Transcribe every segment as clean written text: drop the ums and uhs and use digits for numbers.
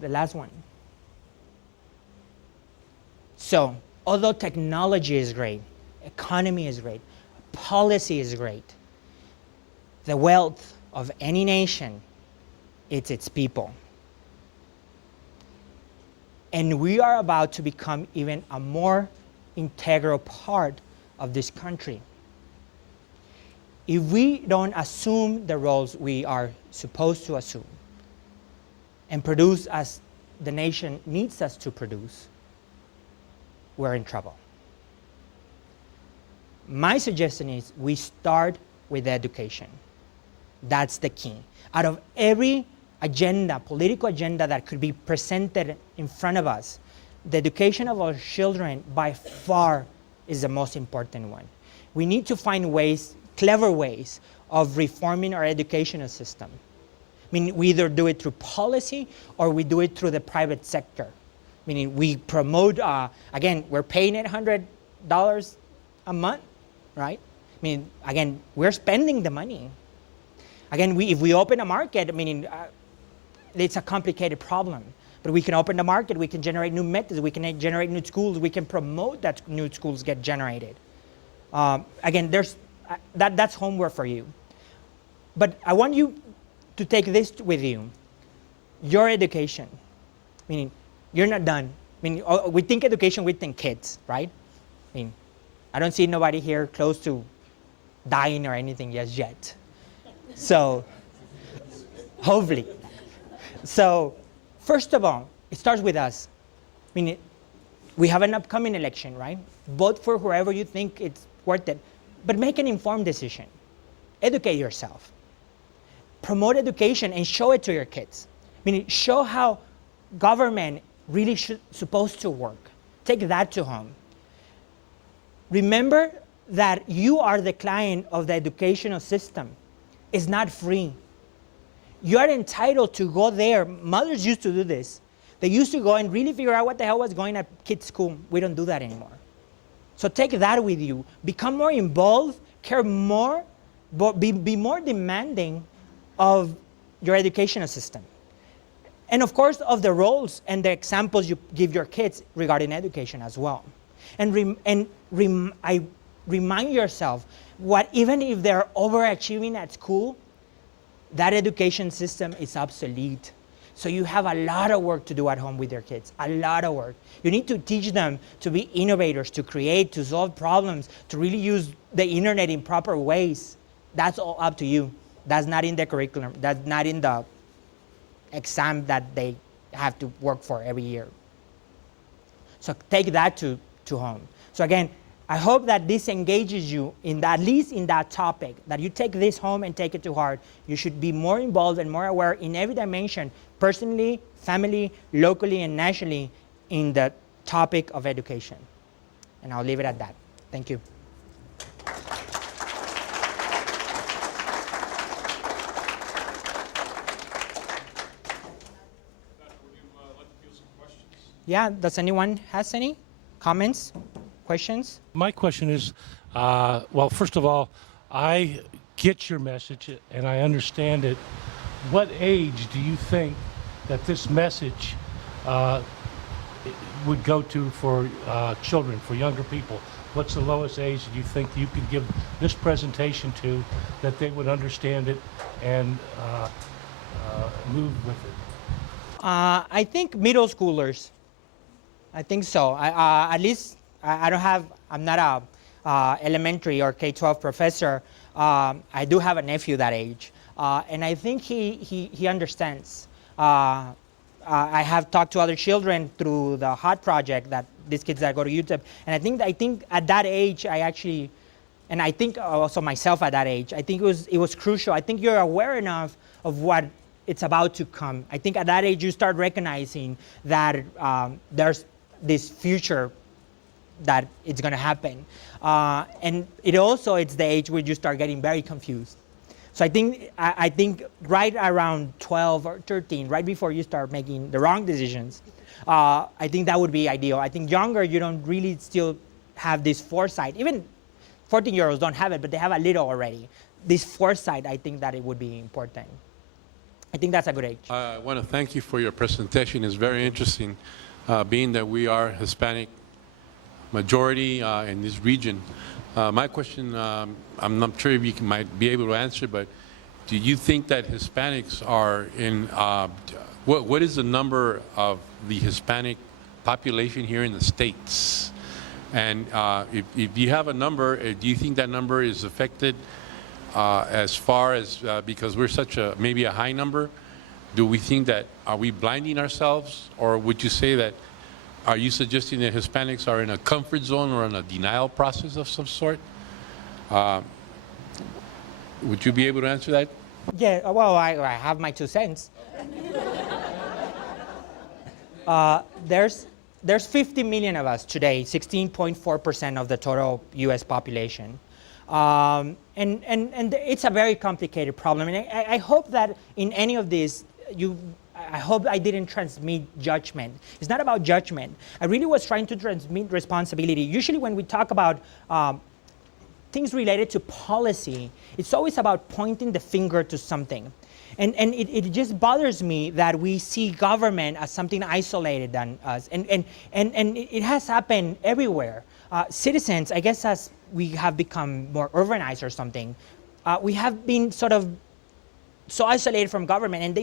the last one. So, although technology is great, economy is great, policy is great, the wealth of any nation, it's its people. And we are about to become even a more integral part of this country. If we don't assume the roles we are supposed to assume and produce as the nation needs us to produce, we're in trouble. My suggestion is we start with education. That's the key. Out of every agenda, political agenda that could be presented in front of us, the education of our children by far is the most important one. We need to find ways, clever ways, of reforming our educational system. I mean, we either do it through policy or we do it through the private sector. Meaning we promote, again, we're paying $800 a month, right? I mean, again, we're spending the money. Again, if we open a market, meaning it's a complicated problem. But we can open the market, we can generate new methods, we can generate new schools, we can promote that new schools get generated. Again, that's homework for you. But I want you to take this with you. Your education, meaning you're not done. I mean, we think education, we think kids, right? I mean, I don't see nobody here close to dying or anything yet. So, hopefully. So, first of all, it starts with us. I mean, we have an upcoming election, right? Vote for whoever you think it's worth it, but make an informed decision. Educate yourself. Promote education and show it to your kids. I mean, show how government really supposed to work. Take that to home. Remember that you are the client of the educational system. It's not free. You are entitled to go there. Mothers used to do this. They used to go and really figure out what the hell was going at kids' school. We don't do that anymore. So take that with you. Become more involved, care more, but be more demanding of your educational system. And of course, of the roles and the examples you give your kids regarding education as well. And I remind yourself, even if they're overachieving at school, that education system is obsolete. So you have a lot of work to do at home with your kids, a lot of work. You need to teach them to be innovators, to create, to solve problems, to really use the internet in proper ways. That's all up to you. That's not in the curriculum. That's not in the exam that they have to work for every year. So take that to home. So again, I hope that this engages you in that, at least in that topic, that you take this home and take it to heart. You should be more involved and more aware in every dimension, personally, family, locally, and nationally, in the topic of education. And I'll leave it at that. Thank you. Yeah, does anyone has any comments, questions? My question is, well, first of all, I get your message and I understand it. What age do you think that this message would go to for children, for younger people? What's the lowest age that you think you could give this presentation to that they would understand it and move with it? I think middle schoolers. I think so. At least I'm not a elementary or K-12 professor. I do have a nephew that age, and I think he understands. I have talked to other children through the HOT project, that these kids that go to YouTube, and I think at that age and I think also myself at that age, I think it was crucial. I think you're aware enough of what it's about to come. I think at that age you start recognizing that there's this future that it's going to happen. And it's the age where you start getting very confused. So I think right around 12 or 13, right before you start making the wrong decisions, I think that would be ideal. I think younger, you don't really still have this foresight. Even 14-year-olds don't have it, but they have a little already. This foresight, I think that it would be important. I think that's a good age. I want to thank you for your presentation. It's very interesting, being that we are Hispanic majority in this region. My question, I'm not sure if you might be able to answer, but do you think that Hispanics are in, what is the number of the Hispanic population here in the States? And if you have a number, do you think that number is affected as far as, because we're such a, maybe a high number, do we think that, are we blinding ourselves? Or would you say that, are you suggesting that Hispanics are in a comfort zone or in a denial process of some sort? Would you be able to answer that? Yeah, well, I have my 2 cents. There's 50 million of us today, 16.4% of the total U.S. population. And it's a very complicated problem. And I hope that in any of this, I hope I didn't transmit judgment. It's not about judgment. I really was trying to transmit responsibility. Usually when we talk about things related to policy, it's always about pointing the finger to something. And it just bothers me that we see government as something isolated than us. And it has happened everywhere. Citizens, I guess as we have become more urbanized or something, we have been sort of so isolated from government, and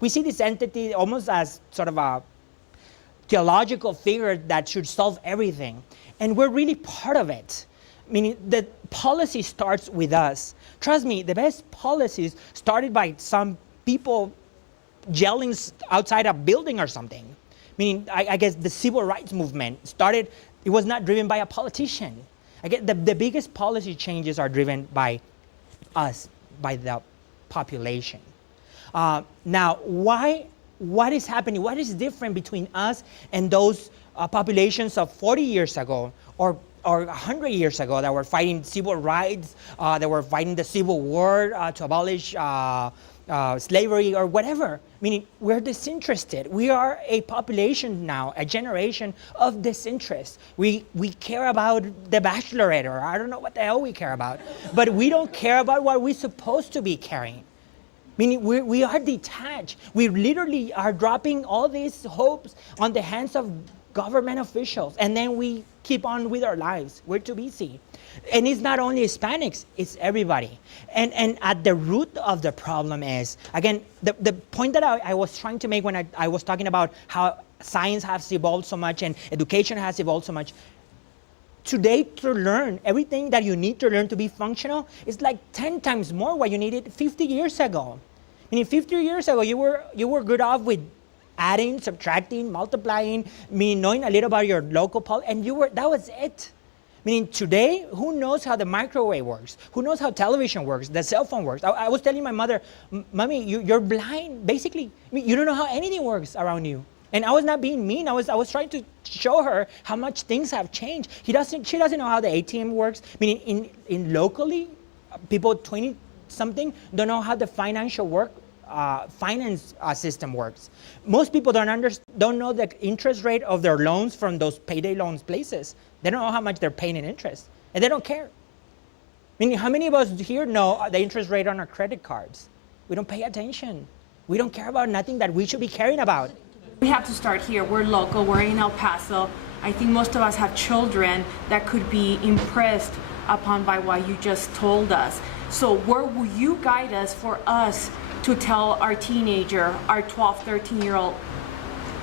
we see this entity almost as sort of a theological figure that should solve everything. And we're really part of it. Meaning that policy starts with us. Trust me, the best policies started by some people yelling outside a building or something. Meaning, I guess the civil rights movement started, it was not driven by a politician. I guess the biggest policy changes are driven by us, by the population. Now, what is happening? What is different between us and those populations of 40 years ago or 100 years ago that were fighting civil rights, that were fighting the Civil War to abolish slavery or whatever? Meaning, we're disinterested. We are a population now, a generation of disinterest. We care about the Bachelorette, or I don't know what the hell we care about, but we don't care about what we're supposed to be caring. Meaning, we are detached. We literally are dropping all these hopes on the hands of government officials, and then we keep on with our lives. We're too busy. And it's not only Hispanics, it's everybody. And at the root of the problem is, again, the point that I was trying to make when I was talking about how science has evolved so much and education has evolved so much. Today, to learn everything that you need to learn to be functional is like 10 times more what you needed 50 years ago. Meaning 50 years ago, you were good off with adding, subtracting, multiplying, meaning knowing a little about your local and that was it. Meaning today, who knows how the microwave works? Who knows how television works, the cell phone works? I was telling my mother, Mommy, you're blind, basically. I mean, you don't know how anything works around you. And I was not being mean. I was trying to show her how much things have changed. She doesn't know how the ATM works. Meaning in locally, people 20-something don't know how the finance system works. Most people don't know the interest rate of their loans from those payday loans places. They don't know how much they're paying in interest, and they don't care. Meaning, how many of us here know the interest rate on our credit cards? We don't pay attention. We don't care about nothing that we should be caring about. We have to start here. We're local. We're in El Paso. I think most of us have children that could be impressed upon by what you just told us. So where will you guide us for us to tell our teenager, our 12, 13-year-old,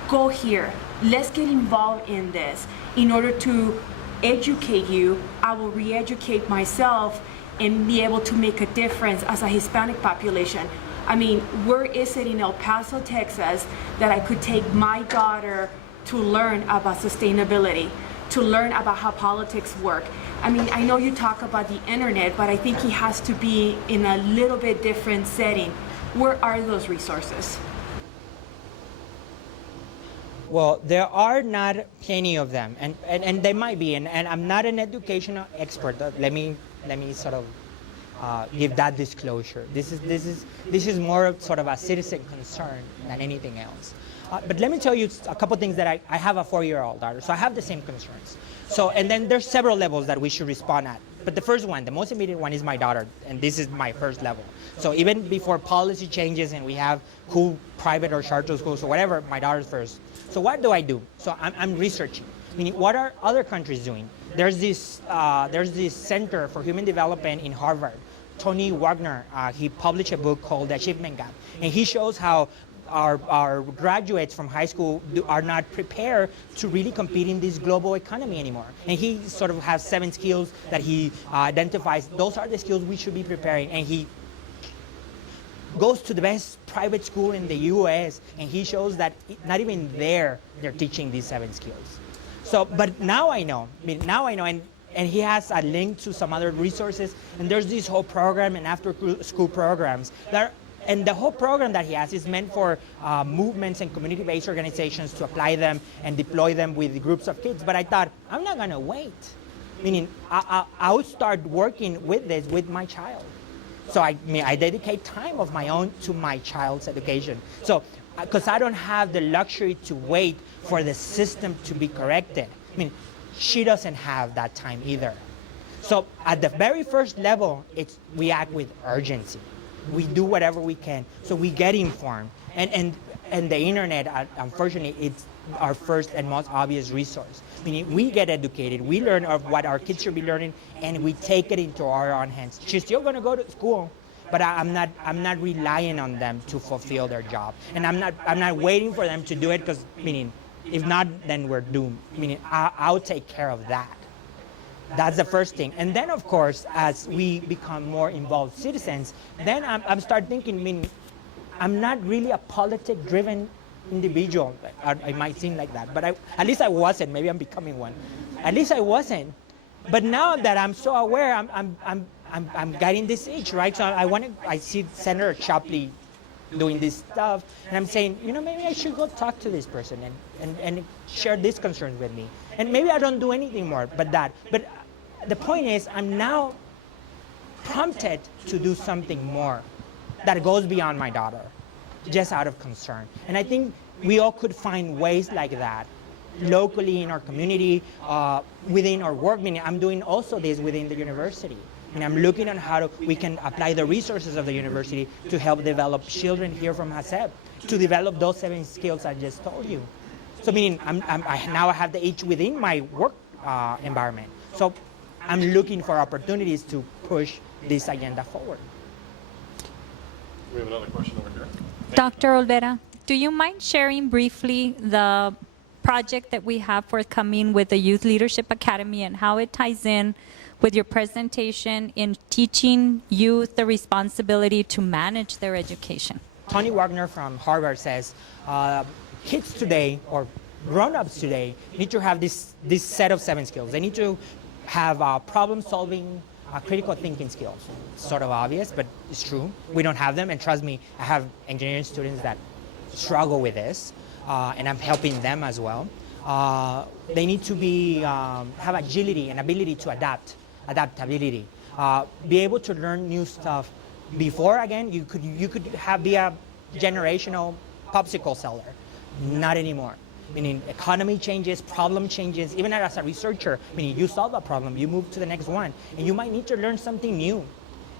go here. Let's get involved in this. In order to educate you, I will re-educate myself and be able to make a difference as a Hispanic population. I mean, where is it in El Paso, Texas, that I could take my daughter to learn about sustainability, to learn about how politics work? I mean, I know you talk about the internet, but I think he has to be in a little bit different setting. Where are those resources? Well, there are not plenty of them, and they might be, and I'm not an educational expert. Let me sort of give that disclosure. This is more of sort of a citizen concern than anything else. But let me tell you a couple things that I have a 4-year-old daughter, so I have the same concerns. So, and then there's several levels that we should respond at. But the first one, the most immediate one, is my daughter, and this is my first level. So even before policy changes and we have cool private or charter schools or whatever, my daughter's first. So what do I do? So I'm researching. Meaning, what are other countries doing? There's this Center for Human Development in Harvard. Tony Wagner, he published a book called The Achievement Gap, and he shows how our graduates from high school are not prepared to really compete in this global economy anymore. And he sort of has 7 skills that he identifies. Those are the skills we should be preparing. And he goes to the best private school in the U.S. and he shows that not even there they're teaching these 7 skills. So, but now I know. And he has a link to some other resources. And there's this whole program and after-school programs that. And the whole program that he has is meant for movements and community-based organizations to apply them and deploy them with groups of kids. But I thought, I'm not going to wait. Meaning, I would start working with this with my child. So I dedicate time of my own to my child's education. So, because I don't have the luxury to wait for the system to be corrected. I mean, she doesn't have that time either. So at the very first level, we act with urgency. We do whatever we can, so we get informed. And the internet, unfortunately, it's our first and most obvious resource. Meaning, we get educated, we learn of what our kids should be learning, and we take it into our own hands. She's still going to go to school, but I'm not relying on them to fulfill their job, and I'm not waiting for them to do it, because meaning, if not, then we're doomed. Meaning, I'll take care of that. That's the first thing. And then, of course, as we become more involved citizens, then I'm start thinking, I mean, I'm not really a politic-driven individual. It might seem like that, but at least I wasn't. Maybe I'm becoming one. At least I wasn't. But now that I'm so aware, I'm getting this itch, right? So I see Senator Shapley doing this stuff, and I'm saying, maybe I should go talk to this person and share these concerns with me. And maybe I don't do anything more but that. But the point is, I'm now prompted to do something more that goes beyond my daughter, just out of concern. And I think we all could find ways like that, locally in our community, within our work. Meaning, I'm doing also this within the university. And I'm looking at how we can apply the resources of the university to help develop children here from HACEP, to develop those 7 skills I just told you. So meaning, I now have the itch within my work environment. So I'm looking for opportunities to push this agenda forward. We have another question over here. Dr. Olvera, do you mind sharing briefly the project that we have forthcoming with the Youth Leadership Academy and how it ties in with your presentation in teaching youth the responsibility to manage their education? Tony Wagner from Harvard says, kids today, or grown-ups today, need to have this set of 7 skills. They need to have problem-solving, critical thinking skills. It's sort of obvious, but it's true. We don't have them, and trust me, I have engineering students that struggle with this, and I'm helping them as well. They need to have agility and ability to adaptability, be able to learn new stuff. Before, again, you could be a generational popsicle seller. Not anymore. Meaning, economy changes, problem changes. Even as a researcher, meaning you solve a problem, you move to the next one, and you might need to learn something new.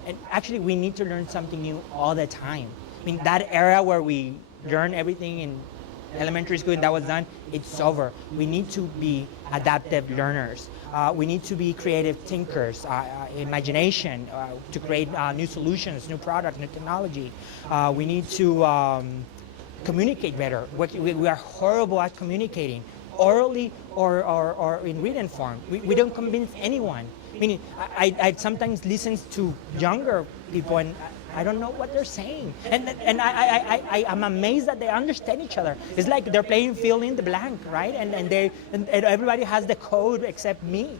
And actually, we need to learn something new all the time. I mean, that era where we learn everything in elementary school and that was done, it's over. We need to be adaptive learners. We need to be creative thinkers, imagination to create new solutions, new products, new technology. We need to communicate better. We are horrible at communicating, orally or in written form. We don't convince anyone. Meaning, I sometimes listen to younger people and I don't know what they're saying. And I'm amazed that they understand each other. It's like they're playing fill in the blank, right? And everybody has the code except me.